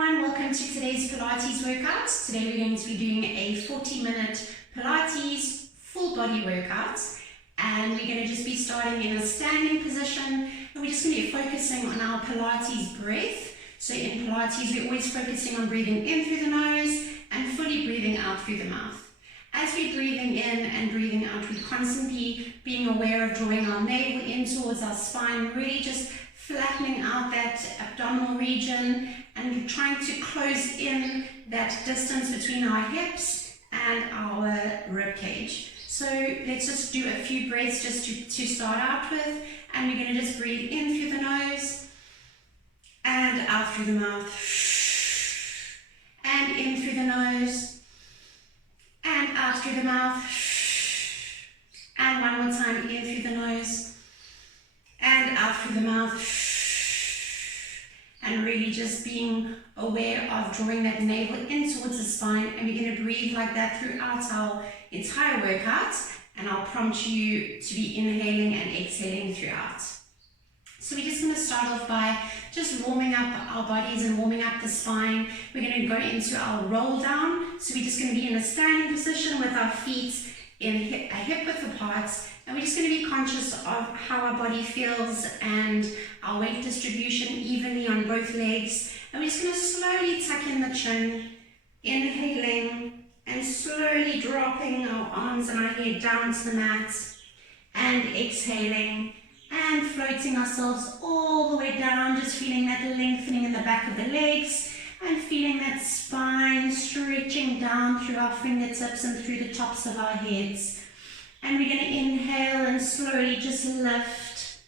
everyone, welcome to today's Pilates workout. Today we're going to be doing a 40-minute Pilates full body workout, and we're going to just be starting in a standing position, and we're just going to be focusing on our Pilates breath. So in Pilates we're always focusing on breathing in through the nose and fully breathing out through the mouth. As we're breathing in and breathing out, we're constantly being aware of drawing our navel in towards our spine, really just flattening out that abdominal region and trying to close in that distance between our hips and our rib cage. So let's just do a few breaths just to start out with, and we're going to just breathe in through the nose and out through the mouth, and in through the nose and out through the mouth, and one more time, in through the nose and out through the mouth, and really just being aware of drawing that navel in towards the spine. And we're going to breathe like that throughout our entire workout, and I'll prompt you to be inhaling and exhaling throughout. So we're just going to start off by just warming up our bodies and warming up the spine. We're going to go into our roll down. So we're just going to be in a standing position with our feet in a hip width apart, and we're just going to be conscious of how our body feels and our weight distribution evenly on both legs. And we're just going to slowly tuck in the chin, inhaling and slowly dropping our arms and our head down to the mat, and exhaling and floating ourselves all the way down, just feeling that lengthening in the back of the legs and feeling that spine stretching down through our fingertips and through the tops of our heads. And we're going to inhale and slowly just lift,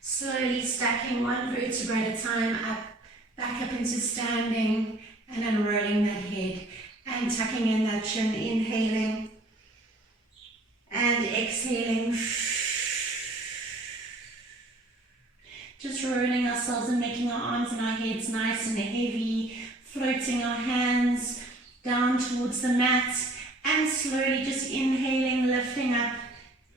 slowly stacking one vertebra at a time up, back up into standing, and unrolling that head and tucking in that chin, inhaling and exhaling. Just rolling ourselves and making our arms and our heads nice and heavy, floating our hands down towards the mat, and slowly just inhaling, lifting up,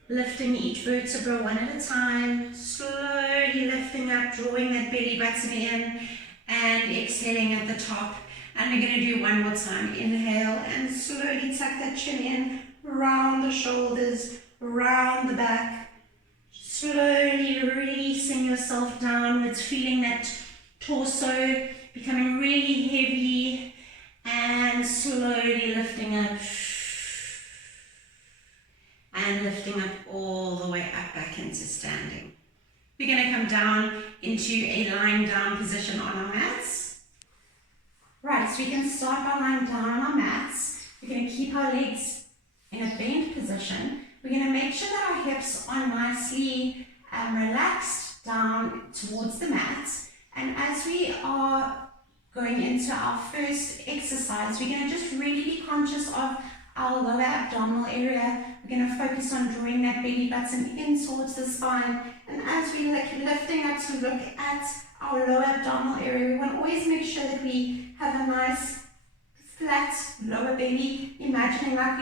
lifting each vertebra one at a time, slowly lifting up, drawing that belly button in, and exhaling at the top. And we're going to do one more time. Inhale and slowly tuck that chin in, round the shoulders, round the back. Slowly releasing yourself downwards, feeling that torso becoming really heavy, and slowly lifting up and lifting up all the way up back into standing. We're going to come down into a lying down position on our mats. Right, so we can start by lying down on our mats. We're going to keep our legs in a bent position. We're going to make sure that our hips are nicely relaxed down towards the mat. And as we are going into our first exercise, we're going to just really be conscious of our lower abdominal area. We're going to focus on drawing that belly button in towards the spine. And as we lifting up to look at our lower abdominal area, we want to always make sure that we have a nice flat lower belly, imagining like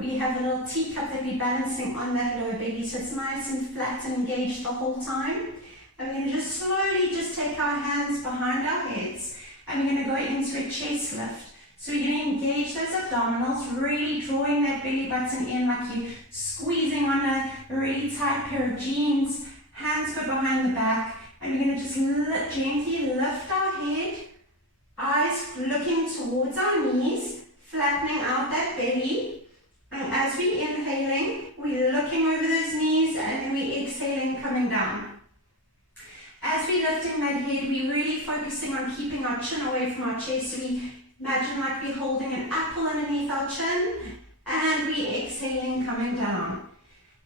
we have a little teacup that we're balancing on that lower belly, so it's nice and flat and engaged the whole time. And we're going to just slowly just take our hands behind our heads, and we're going to go into a chest lift. So we're going to engage those abdominals, really drawing that belly button in like you're squeezing on a really tight pair of jeans. Hands go behind the back, and we're going to just gently lift our head, eyes looking towards our knees, flattening out that belly. And as we're inhaling, we're looking over those knees, and then we're exhaling, coming down. As we're lifting that head, we're really focusing on keeping our chin away from our chest. So we imagine like we're holding an apple underneath our chin, and we're exhaling, coming down.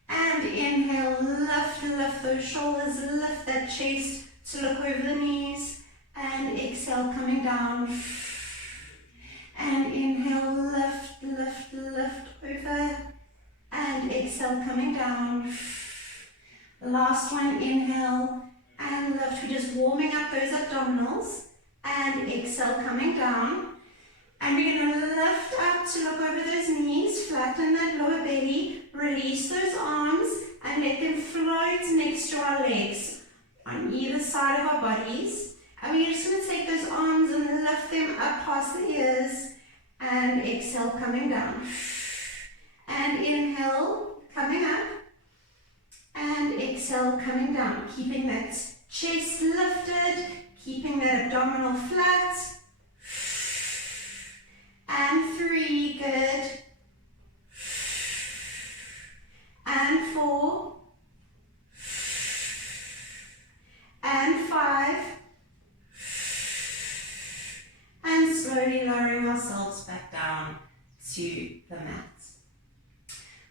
And inhale, lift those shoulders, lift that chest to look over the knees. And exhale, coming down. And inhale, lift over. And exhale, coming down. Last one, inhale and lift. We're just warming up those abdominals. And exhale, coming down. And we're going to lift up to look over those knees, flatten that lower belly, release those arms, and let them float next to our legs on either side of our bodies. And we're just going to take those arms and lift up past the ears, and exhale, coming down. And inhale, coming up, and exhale, coming down. Keeping that chest lifted, keeping that abdominal flat. And 3, good. And 4. And 5. And slowly lowering ourselves back down to the mat.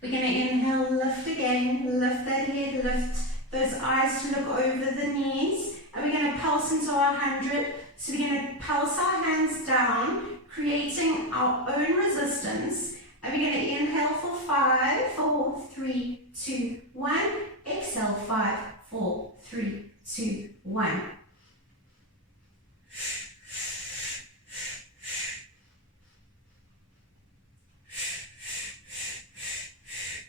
We're going to inhale, lift again, lift that head, lift those eyes to look over the knees. And we're going to pulse into our 100. So we're going to pulse our hands down, creating our own resistance. And we're going to inhale for 5, 4, 3, 2, 1. Exhale, 5, 4, 3, 2, 1.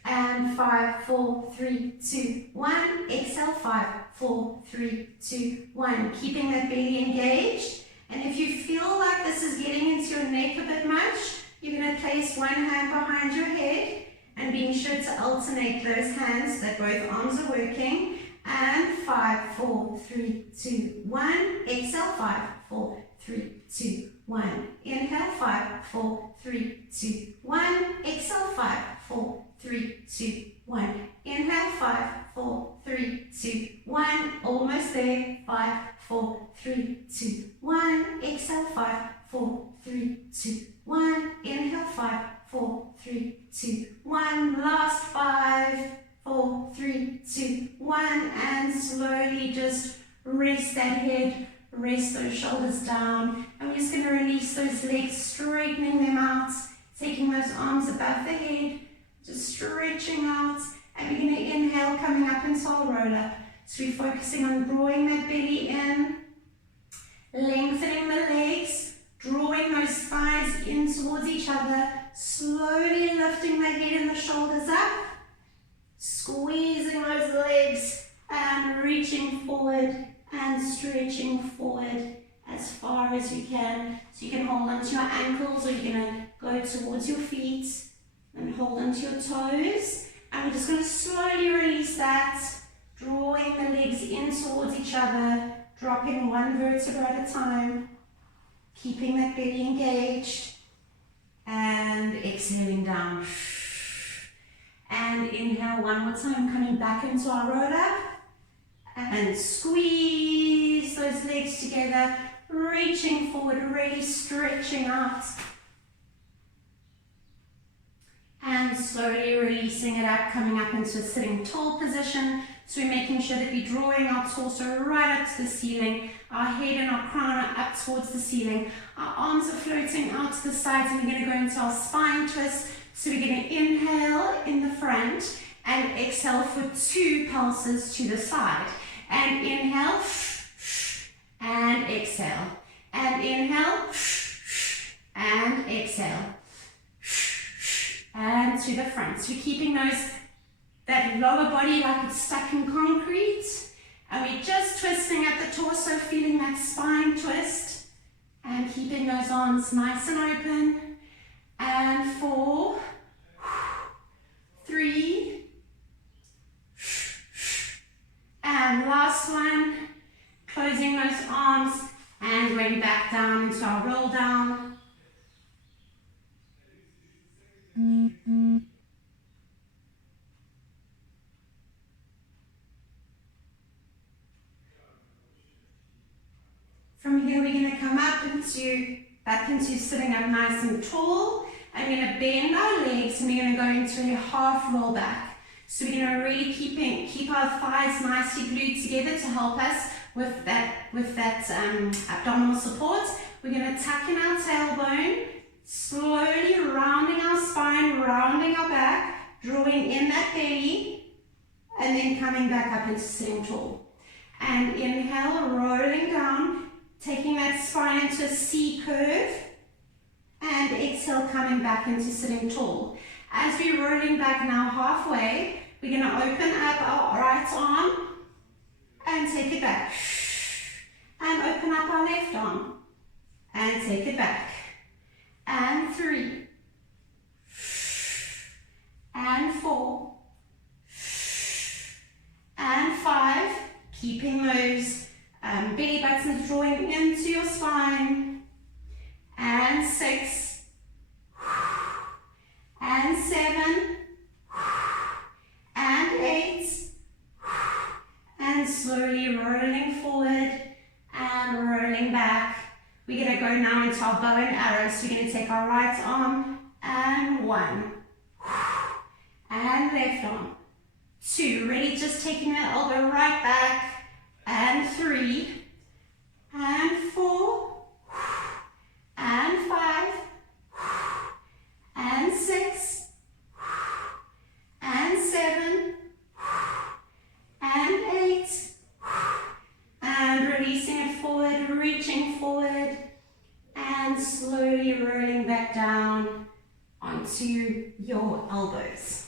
And 5, 4, 3, 2, 1. Exhale, 5, 4, 3, 2, 1. Keeping that belly engaged. And if you feel like this is getting into your neck a bit much, you're going to place one hand behind your head and being sure to alternate those hands that both arms are working. And 5, 4, 3, 2, 1. Exhale, 5, 4, 3, 2, 1. Inhale, 5, 4, 3, 2, 1. Exhale, 5, 4, 3, 2, 1. Inhale, 5, 4, 3, 2, 1. Almost there. 5, 4, 3, 2, 1. Exhale, 5, 4, 3, 2, 1. Inhale, 5, 4, 3, 2, 1. Last 5, 4, 3, 2, 1. And slowly just rest that head, rest those shoulders down. And we're just going to release those legs, straightening them out, taking those arms above the head, just stretching out. And we're going to inhale, coming up into our roll up. So we're focusing on drawing that belly in, lengthening the legs, drawing those thighs in towards each other, slowly lifting the head and the shoulders up, squeezing those legs and reaching forward and stretching forward as far as you can. So you can hold onto your ankles or you're going to go towards your feet and hold onto your toes. And we're just going to slowly release that, drawing the legs in towards each other, dropping one vertebra at a time, keeping that belly engaged, and exhaling down. And inhale one more time, coming back into our roll up, and squeeze those legs together, reaching forward, really stretching out. And slowly releasing it up, coming up into a sitting tall position. So we're making sure that we're drawing our torso right up to the ceiling. Our head and our crown are up towards the ceiling. Our arms are floating out to the sides, and we're going to go into our spine twist. So we're going to inhale in the front and exhale for 2 pulses to the side. And inhale and exhale. And inhale and exhale. And to the front. So we're keeping that lower body like it's stuck in concrete. And we're just twisting at the torso, feeling that spine twist. And keeping those arms nice and open. And 4, 3, and last one. Closing those arms and going back down into our roll down. From here we're going to come up back into sitting up nice and tall. And we're going to bend our legs and we're going to go into a half roll back. So we're going to really keep our thighs nicely glued together to help us with that abdominal support. We're going to tuck in our tailbone, slowly rounding our spine, rounding our back, drawing in that belly, and then coming back up into sitting tall. And inhale, rolling down, taking that spine into a C curve, and exhale, coming back into sitting tall. As we're rolling back now halfway, we're going to open up our right arm and take it back. And open up our left arm and take it back. drawing into your spine. And 6. And 7. And 8. And slowly rolling forward and rolling back. We're going to go now into our bow and arrow. So we're going to take our right arm and 1. And left arm. 2. Really just taking that elbow right back. And 3. And 4. And 5. And 6. And 7. And 8. And releasing it forward, reaching forward, and slowly rolling back down onto your elbows.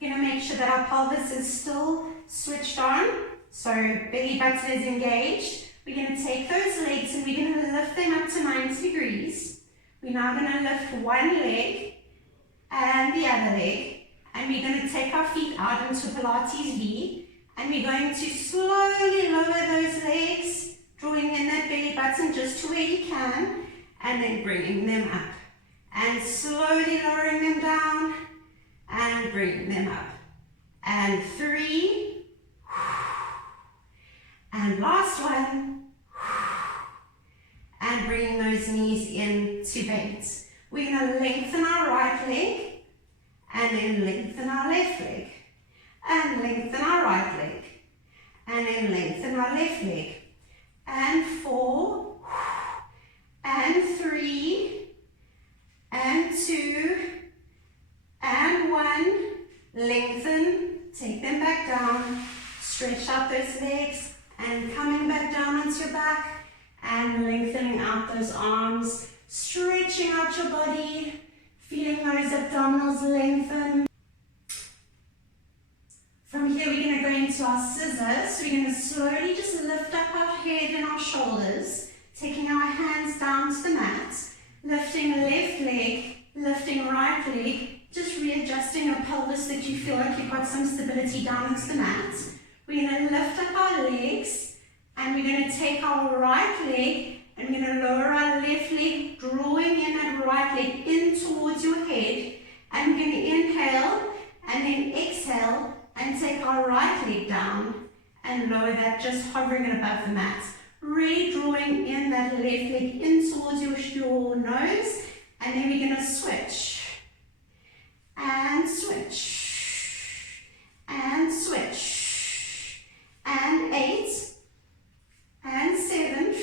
We're going to make sure that our pelvis is still switched on, so belly button is engaged. We're going to take those legs and we're going to lift them up to 90 degrees. We're now going to lift one leg and the other leg, and we're going to take our feet out into Pilates V. And we're going to slowly lower those legs, drawing in that belly button just to where you can, and then bringing them up. And slowly lowering them down, and bringing them up. And 3. And last one. And bringing those knees in to bend. We're going to lengthen our right leg, and then lengthen our left leg. And lengthen our right leg, and then lengthen our left leg, and 4, and 3, and 2, and 1, lengthen, take them back down, stretch out those legs, and coming back down onto your back, and lengthening out those arms, stretching out your body, feeling those abdominals lengthen. From here, we're going to go into our scissors. So we're going to slowly just lift up our head and our shoulders, taking our hands down to the mat, lifting left leg, lifting right leg, just readjusting your pelvis so that you feel like you've got some stability down into the mat. We're going to lift up our legs, and we're going to take our right leg, and we're going to lower our left leg, drawing in that right leg in towards your head. And we're going to inhale, and then exhale, and take our right leg down and lower that, just hovering it above the mat. Really drawing in that left leg in towards your nose, and then we're going to switch. And switch. And switch. And 8. And 7.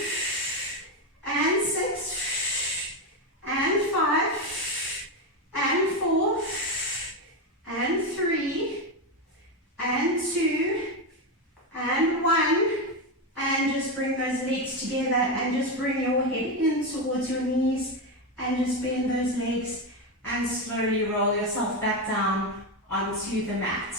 And 6. And 5. And 4. And 3. And 2, and 1, and just bring those legs together, and just bring your head in towards your knees, and just bend those legs, and slowly roll yourself back down onto the mat.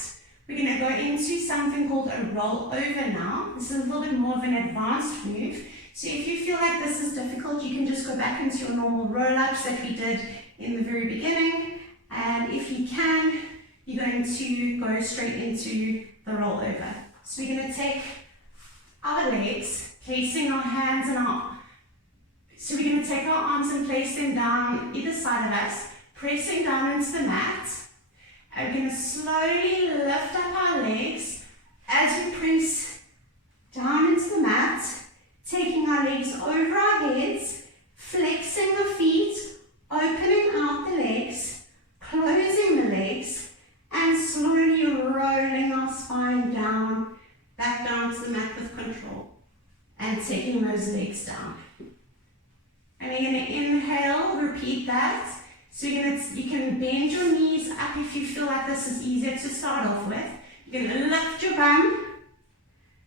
We're going to go into something called a roll over now. This is a little bit more of an advanced move. So if you feel like this is difficult, you can just go back into your normal roll-ups that we did in the very beginning, and if you can, you're going to go straight into the rollover. So we're going to take our legs, placing our hands and so we're going to take our arms and place them down either side of us, pressing down into the mat. And we're going to slowly lift up our legs as we press down into the mat, taking our legs over our heads, flexing the feet, opening out the legs, closing the legs, and slowly rolling our spine down, back down to the mat with control, and taking those legs down. And you're going to inhale, repeat that. So you can bend your knees up if you feel like this is easier to start off with. You're going to lift your bum,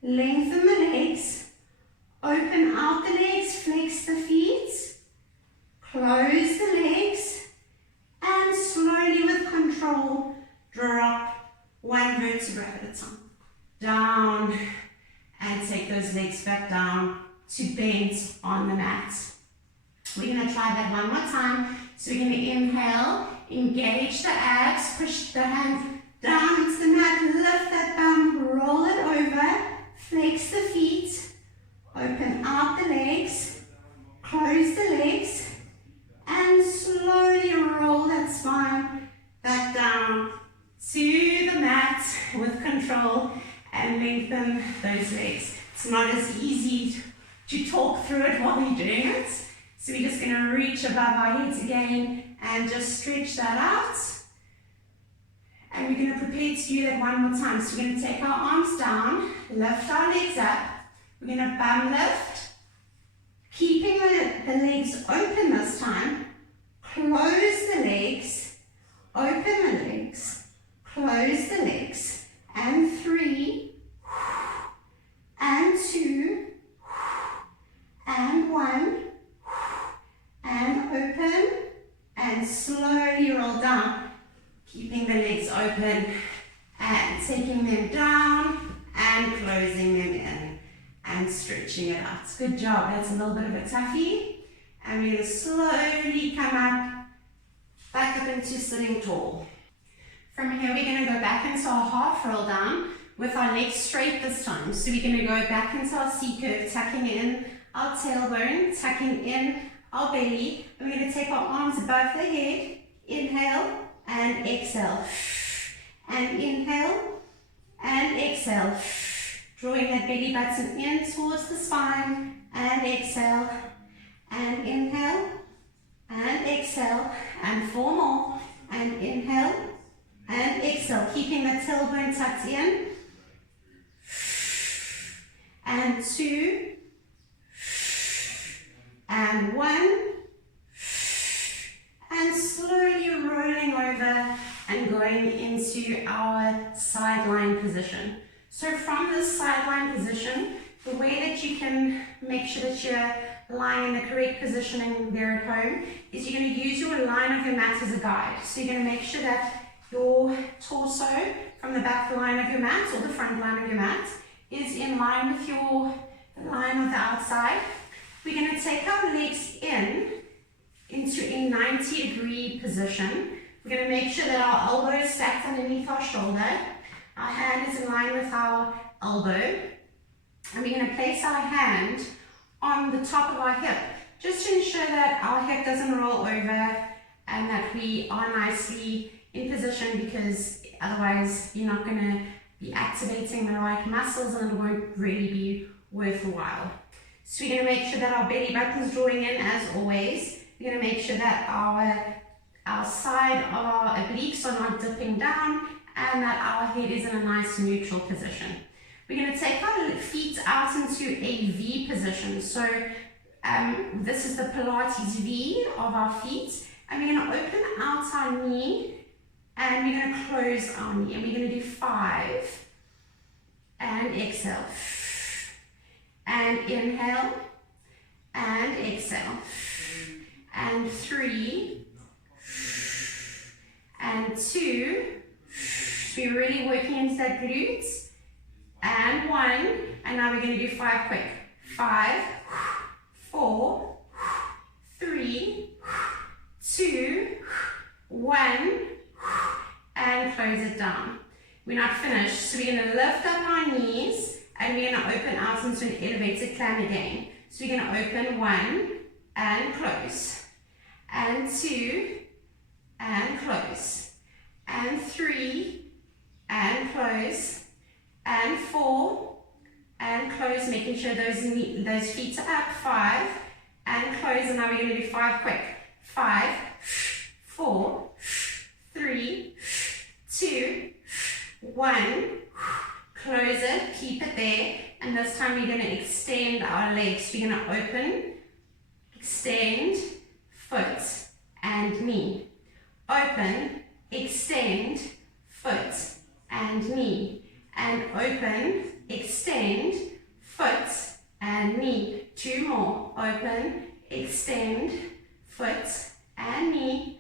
lengthen the legs, open out the legs, flex the feet, close the legs, and slowly with control, drop one vertebra at a time. Down, and take those legs back down to bend on the mat. We're going to try that one more time. So we're going to inhale, engage the abs, push the hands down into the mat, lift that bum, roll it over, flex the feet, open the legs and slowly roll that spine back down to the mat with control and lengthen those legs. It's not as easy to talk through it while you're doing it. So we're just going to reach above our heads again and just stretch that out. And we're going to prepare to do that one more time. So we're going to take our arms down, lift our legs up. We're going to bum lift, keeping the legs open this time. Close the legs, open the legs, close the legs, and 3, and 2, and 1, and open, and slowly roll down, keeping the legs open, and taking them down, and closing them in, and stretching it out. Good job, that's a little bit of a toughie. And we're going to slowly come up, back up into sitting tall. From here, we're going to go back into our half roll down with our legs straight this time. So we're going to go back into our C curve, tucking in our tailbone, tucking in our belly. And we're going to take our arms above the head, inhale and exhale. And inhale and exhale. Drawing that belly button in towards the spine and exhale. And inhale, and exhale, and 4 more, and inhale, and exhale, keeping the tailbone tucked in, and 2, and 1, and slowly rolling over and going into our sideline position. So from this sideline position, the way that you can make sure that you're lying in the correct positioning there at home is you're going to use your line of your mat as a guide. So you're going to make sure that your torso from the back line of your mat or the front line of your mat is in line with the line of the outside. We're going to take our legs into a 90-degree position. We're going to make sure that our elbow is stacked underneath our shoulder. Our hand is in line with our elbow. And we're going to place our hand on the top of our hip, just to ensure that our hip doesn't roll over and that we are nicely in position, because otherwise you're not going to be activating the right muscles and it won't really be worthwhile. So we're going to make sure that our belly button is drawing in as always. We're going to make sure that our side of our obliques are not dipping down and that our head is in a nice neutral position. We're going to take our feet out into a V position. So this is the Pilates V of our feet. And we're going to open out our knee and we're going to close our knee. And we're going to do 5 and exhale. And inhale and exhale. And 3 and 2. We're really working into that glutes. And 1, and now we're going to do 5 quick. 5, 4, 3, 2, 1, and close it down. We're not finished, so we're going to lift up our knees and we're going to open out into an elevated climb again. So we're going to open 1 and close, and 2 and close, and 3 and close, and 4 and close, making sure those feet are up. 5 and close, and now we're going to do 5 quick. 5, 4, 3, 2, 1. Close it, keep it there, and this time we're going to extend our legs. We're going to open, extend, foot and knee. Open, extend, foot and knee. And open, extend, foot and knee. 2 more. Open, extend, foot and knee.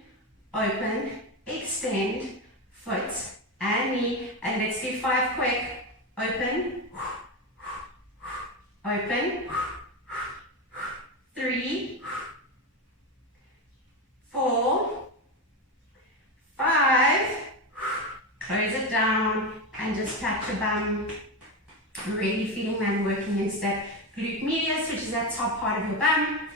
Open, extend, foot and knee. And let's do 5 quick. Open, open, 3, 4, 5, close it down and just touch your bum. Really feeling that working into that glute medius, which is that top part of your bum.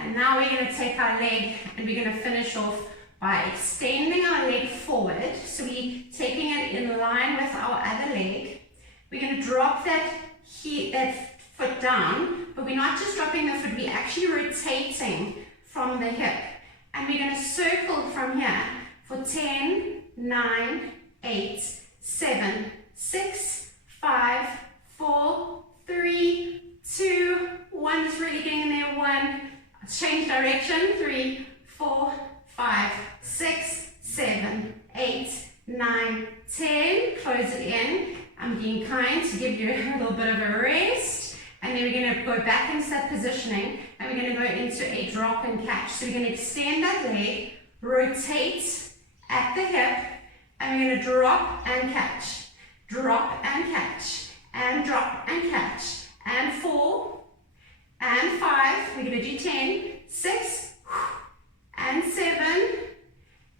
And now we're going to take our leg and we're going to finish off by extending our leg forward. So we're taking it in line with our other leg. We're going to drop that foot down, but we're not just dropping the foot, we're actually rotating from the hip. And we're going to circle from here for 10, 9, 8, 7, 6, 5, 4, 3, 2, 1. Just really getting in there. 1. Change direction. 3, 4, 5, 6, 7, 8, 9, 10. Close it in. I'm being kind to give you a little bit of a rest. And then we're going to go back into that positioning and we're going to go into a drop and catch. So we're going to extend that leg, rotate at the hip, and we're going to drop and catch. Drop and catch. And drop and catch. And 4. And 5. We're going to do 10. 6. And 7.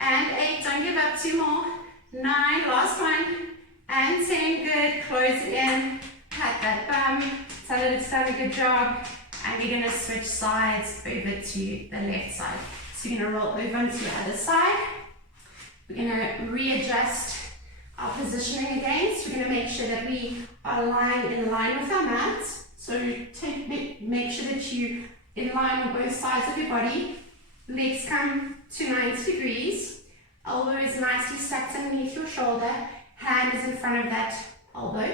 And 8. Don't give up. 2 more. 9. Last one. And 10. Good. Close it in. Pat that bum. Tell it it's done a good job. And we're going to switch sides over to the left side. So you're going to roll over onto the other side. We're going to readjust our positioning again. So we're going to make sure that we are lying in line with our mat. So make sure that you in line on both sides of your body. Legs come to 90 degrees. Elbow is nicely stacked underneath your shoulder. Hand is in front of that elbow.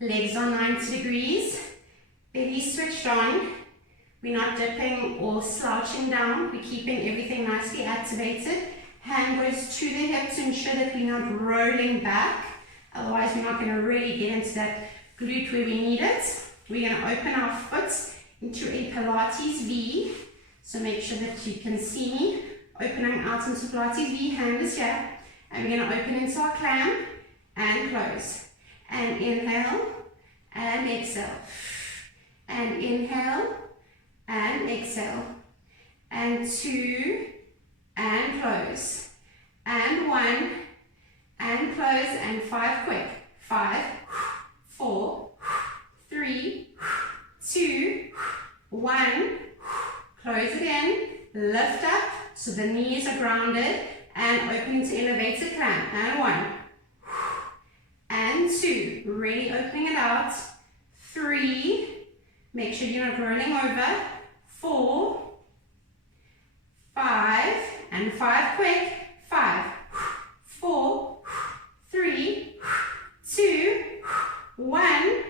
Legs are 90 degrees. Belly switched on. We're not dipping or slouching down. We're keeping everything nicely activated. Hand goes to the hip to ensure that we're not rolling back. Otherwise, we're not going to really get into that glute where we need it. We're going to open our foot into a Pilates V. So make sure that you can see me opening out into Pilates V. Hand is here. And we're going to open into our clam and close. And inhale and exhale. And inhale and exhale. And 2 and close. And 1 and close. And 5 quick. 5, 4, 3, 2, 1. Close it in. Lift up so the knees are grounded. And open to elevated clam. And 1. And 2. Really opening it out. 3. Make sure you're not rolling over. 4. 5. And 5 quick. 5. 4. 3. 2. 1.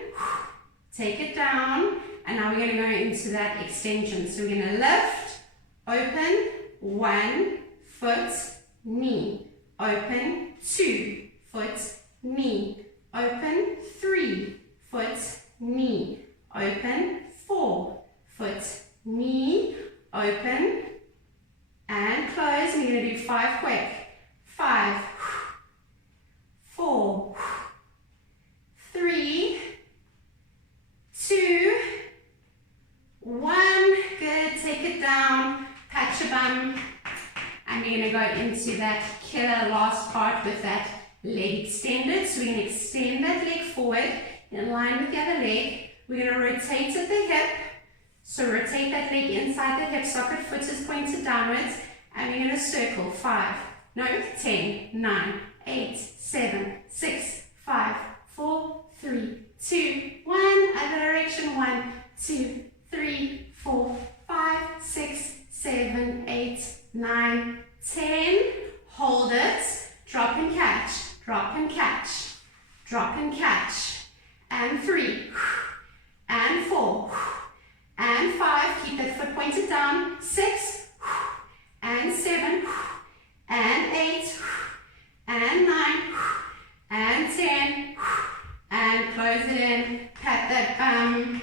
Take it down. And now we're going to go into that extension. So we're going to lift, open, 1, foot, knee, open, 2, foot, knee, open, 3, foot, knee, open, 4, foot, knee, open, and close. And we're going to do 5 quick. 5, 4, 3, 2, 1. Good. Take it down. Pat your bum. And we're going to go into that killer last part with that leg extended. So we're going to extend that leg forward in line with the other leg. We're going to rotate at the hip. So rotate that leg inside the hip socket. Foot is pointed downwards. And we're going to circle. 10, 9, 8, 7, 6, 5, 4, 3, 2, 1. Other direction. 1, 2, 3, 4, 5, 6, 7, 8, 9, 10. Hold it. Drop and catch. Drop and catch. Drop and catch. And 3. And 4. And 5. Keep that foot pointed down. 6. And 7. And 8. And 9. And 10. And close it in. Pat that bum.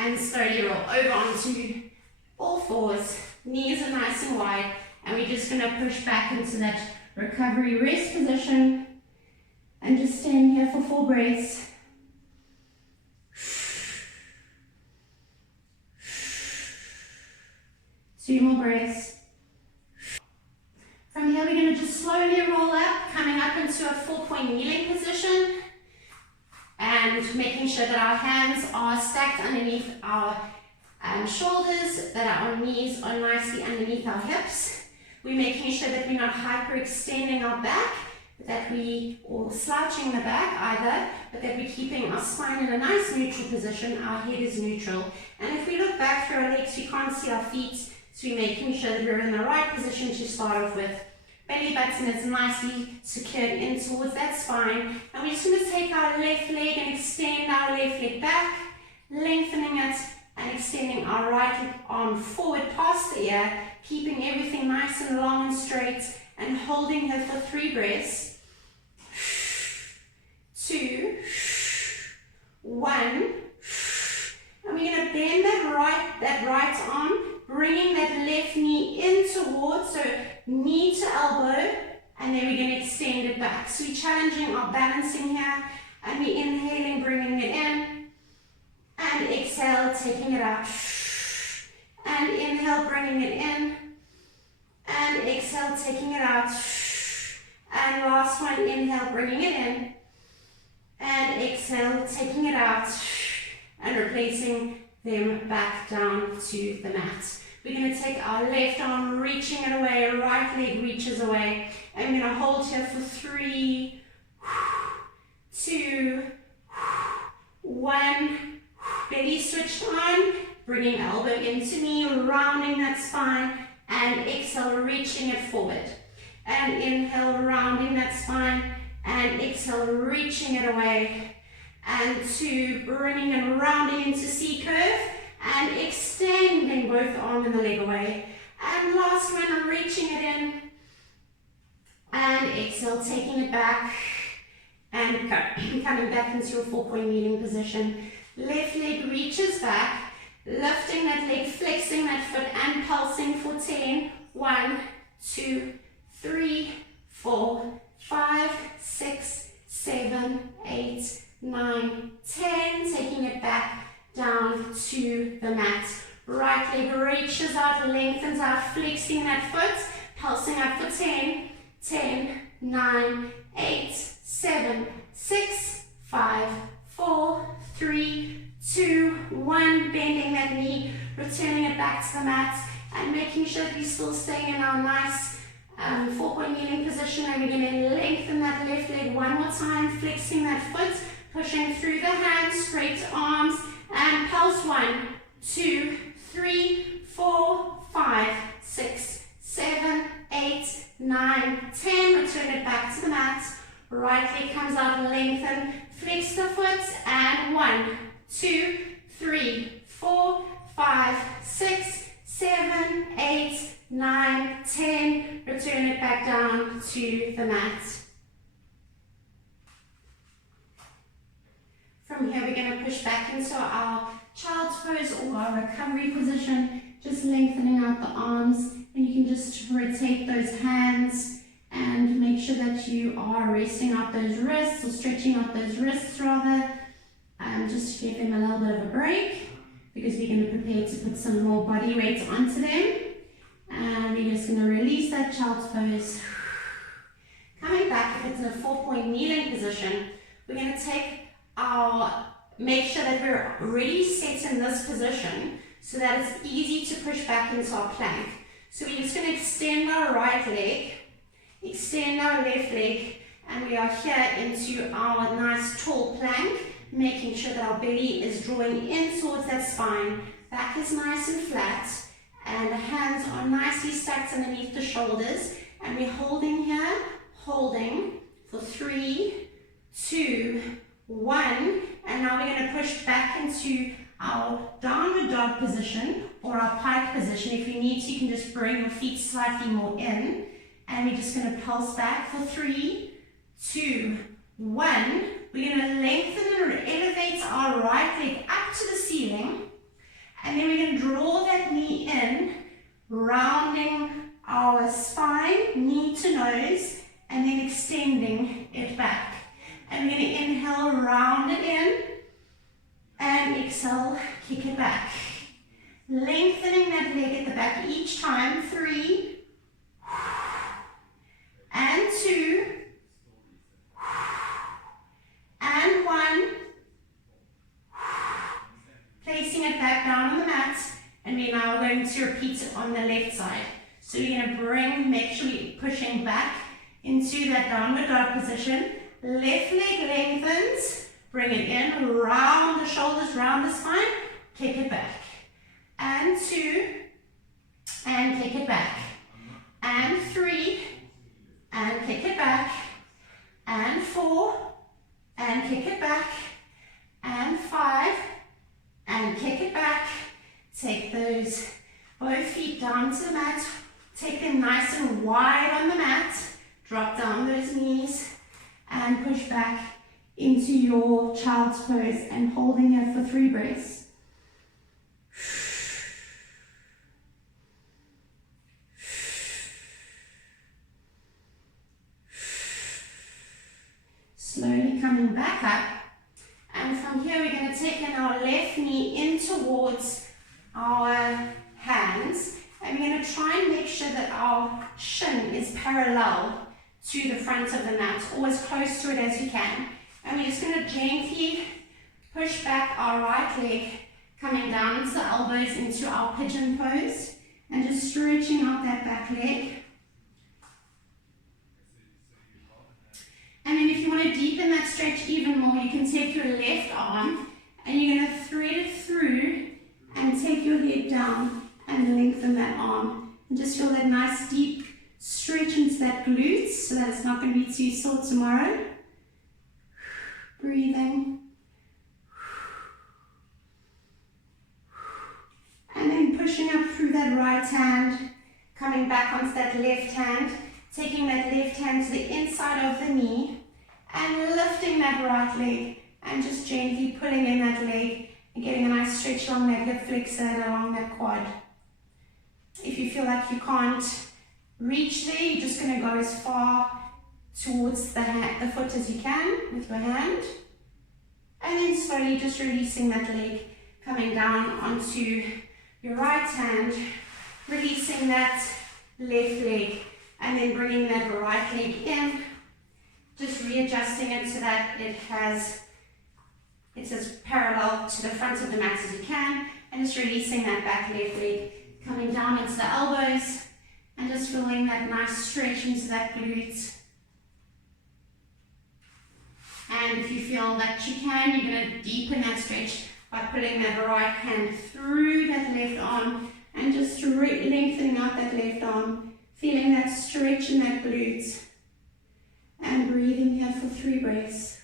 And slowly roll over onto all fours. Knees are nice and wide. And we're just going to push back into that recovery rest position. And just stand here for 4 breaths. Two more breaths. From here, we're going to just slowly roll up, coming up into a 4-point kneeling position. And making sure sure that our hands are stacked underneath our shoulders, that our knees are nicely underneath our hips. We're making sure that we're not hyperextending our back, or slouching the back either, but that we're keeping our spine in a nice neutral position. Our head is neutral. And if we look back through our legs, we can't see our feet, so we're making sure that we're in the right position to start off with. Belly button is nicely secured in towards that spine. And we're just going to take our left leg and extend our left leg back, lengthening it and extending our right arm forward past the ear, keeping everything nice and long and straight, and holding here for 3 breaths. 2, 1, and we're going to bend that right arm, bringing that left knee in towards, so knee to elbow, and then we're going to extend it back. So we're challenging our balancing here, and we're inhaling, bringing it in, and exhale, taking it out, and inhale, bringing it in, and exhale, taking it out, and last one, inhale, bringing it in, and exhale, taking it out, and replacing them back down to the mat. We're going to take our left arm, reaching it away, right leg reaches away, and we're going to hold here for 3, 2, 1, belly switched on, bringing elbow into knee, rounding that spine, and exhale, reaching it forward, and inhale, rounding that spine, and exhale, reaching it away, and 2, bringing and rounding into C curve, and extending both arm and the leg away, and last one, reaching it in, and exhale, taking it back, and coming back into your 4-point kneeling position. Left leg reaches back, lifting that leg, flexing that foot, and pulsing for 10. 1, 2, 3, 4, 5, 6, 7, 8, 9, 10. Taking it back down to the mat. Right leg reaches out, lengthens out, flexing that foot, pulsing up for 10, 10, 9, 8, 7, 6, 5, 4, 3, 2, 1. Bending that knee, returning it back to the mat, and making sure that we're still staying in our nice 4-point kneeling position. And we're going to lengthen that left leg one more time, flexing that foot, pushing through the hands, straight arms, and pulse 1, 2, 3, 4, 5, 6, 7, 8, 9, 10. Return it back to the mat. Right leg comes out, lengthen, flex the foot, and 1, 2, 3, 4, 5, 6, 7, 8, 9, 10. Return it back down to the mat. From here, we're going to push back into our child's pose or our recovery position, just lengthening out the arms, and you can just rotate those hands and make sure that you are resting out those wrists, or stretching out those wrists rather, just to give them a little bit of a break, because we're going to prepare to put some more body weight onto them. And we're just going to release that child's pose. Coming back, if it's in a 4-point kneeling position, we're going to make sure that we're really set in this position so that it's easy to push back into our plank. So we're just going to extend our right leg, extend our left leg, and we are here into our nice tall plank, making sure that our belly is drawing in towards that spine. Back is nice and flat, and the hands are nicely stacked underneath the shoulders, and we're holding here, holding for 3, 2, 1, and now we're going to push back into our downward dog position or our pike position. If you need to, you can just bring your feet slightly more in, and we're just going to pulse back for 3, 2, 1. We're going to lengthen and elevate our right leg up to the ceiling, and then we're going to draw that knee in, rounding our spine, knee to nose, and then extending it back. And we're going to inhale, round it in, and exhale, kick it back. Lengthening that leg at the back each time. 3, and 2, and 1, back down on the mat, and we're now going to repeat it on the left side. So you're going to make sure you're pushing back into that downward dog position. Left leg lengthens, bring it in, round the shoulders, round the spine, kick it back. And 2, and kick it back. And 3, and kick it back. And 4, and kick it back. And 5, and kick it back. Take those both feet down to the mat. Take them nice and wide on the mat. Drop down those knees and push back into your child's pose and holding it for 3 breaths. Slowly coming back up. And from here we're going to take in our left knee in towards our hands. And we're going to try and make sure that our shin is parallel to the front of the mat, or as close to it as you can. And we're just going to gently push back our right leg, coming down into the elbows into our pigeon pose, and just stretching out that back leg. And then if you want to deepen that stretch even more, you can take your left arm and you're going to thread it through and take your head down and lengthen that arm. And just feel that nice deep stretch into that glute so that it's not going to be too sore tomorrow. Breathing. And then pushing up through that right hand, coming back onto that left hand, taking that left hand to the inside of the knee and lifting that right leg and just gently pulling in that leg and getting a nice stretch along that hip flexor and along that quad. If you feel like you can't reach there, you're just going to go as far towards the foot as you can with your hand. And then slowly just releasing that leg, coming down onto your right hand, releasing that left leg, and then bringing that right leg in, just readjusting it so that it's as parallel to the front of the mat as you can, and just releasing that back left leg, coming down into the elbows, and just feeling that nice stretch into that glute. And if you feel that you can, you're going to deepen that stretch by pulling that right hand through that left arm and just lengthening out that left arm, feeling that stretch in that glute, and breathing here for 3 breaths.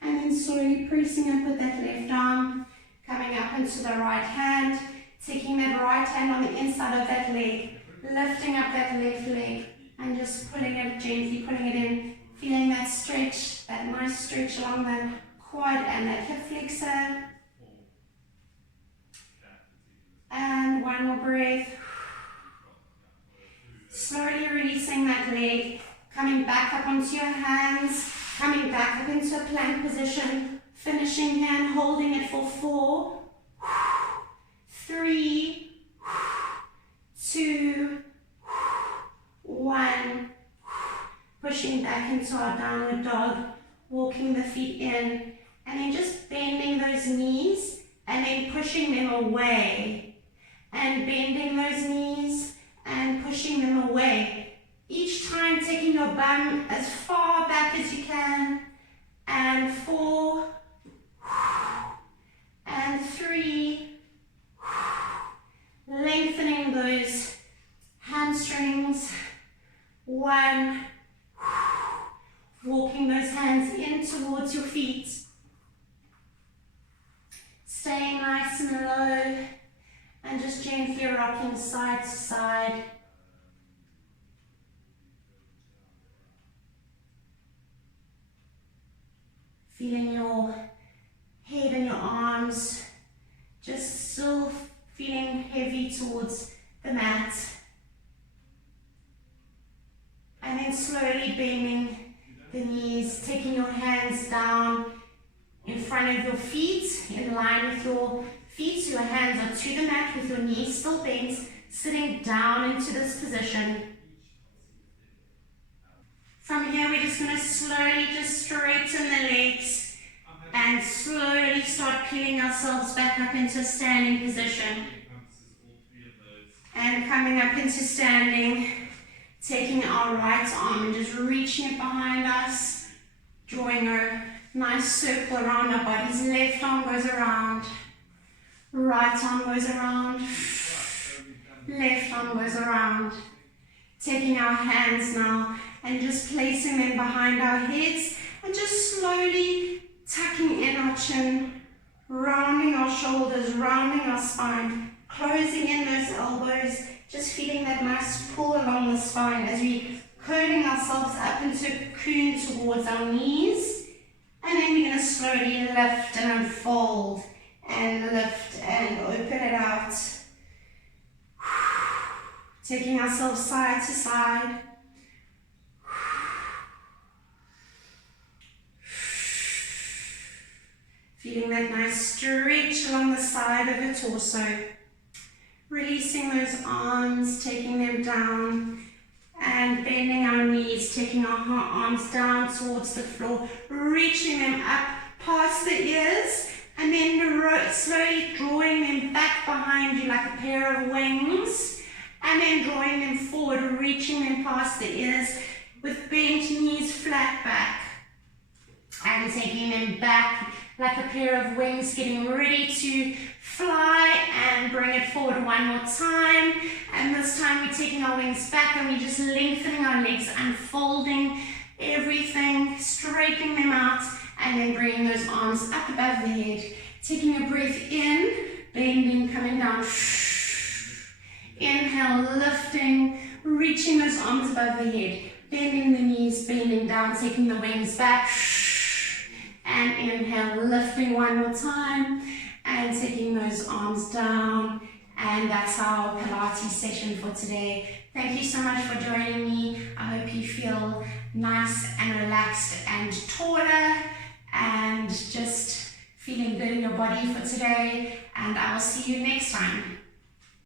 And then slowly pressing up with that left arm, coming up into the right hand, taking that right hand on the inside of that leg, lifting up that left leg, and just pulling it gently, pulling it in, feeling that stretch, that nice stretch along that quad and that hip flexor. And one more breath. Slowly releasing that leg, coming back up onto your hands, coming back up into a plank position, finishing here and holding it for 4, 3, 2, 1. Pushing back into our downward dog, walking the feet in, and then just bending those knees, and then pushing them away, and bending those knees, and pushing them away. Each time taking your bum as far back as you can, and 4, and 3, lengthening those hamstrings, 1, walking those hands in towards your feet, staying nice and low, and just gently rocking side to side. Feeling your head and your arms just still feeling heavy towards the mat. And then slowly bending the knees, taking your hands down in front of your feet, in line with your feet, so your hands are to the mat with your knees still bent, sitting down into this position. From here, we're just going to slowly just straighten the legs, and slowly start peeling ourselves back up into a standing position. And coming up into standing, taking our right arm and just reaching it behind us, drawing a nice circle around our bodies. Left arm goes around, right arm goes around, left arm goes around. Taking our hands now and just placing them behind our heads and just slowly tucking in our chin, rounding our shoulders, rounding our spine, closing in those elbows, just feeling that nice pull along the spine as we curling ourselves up into cocoon towards our knees. And then we're going to slowly lift and unfold and lift and open it out. Taking ourselves side to side. Feeling that nice stretch along the side of the torso. Releasing those arms, taking them down and bending our knees, taking our arms down towards the floor, reaching them up past the ears and then slowly drawing them back behind you like a pair of wings. And then drawing them forward, reaching them past the ears with bent knees flat back. And taking them back like a pair of wings, getting ready to fly and bring it forward one more time. And this time we're taking our wings back and we're just lengthening our legs, unfolding everything, straightening them out, and then bringing those arms up above the head. Taking a breath in, bending, coming down. Inhale, lifting, reaching those arms above the head, bending the knees, bending down, taking the wings back, and inhale, lifting one more time, and taking those arms down. And that's our Pilates session for today. Thank you so much for joining me. I hope you feel nice and relaxed and taller, and just feeling good in your body for today. And I will see you next time.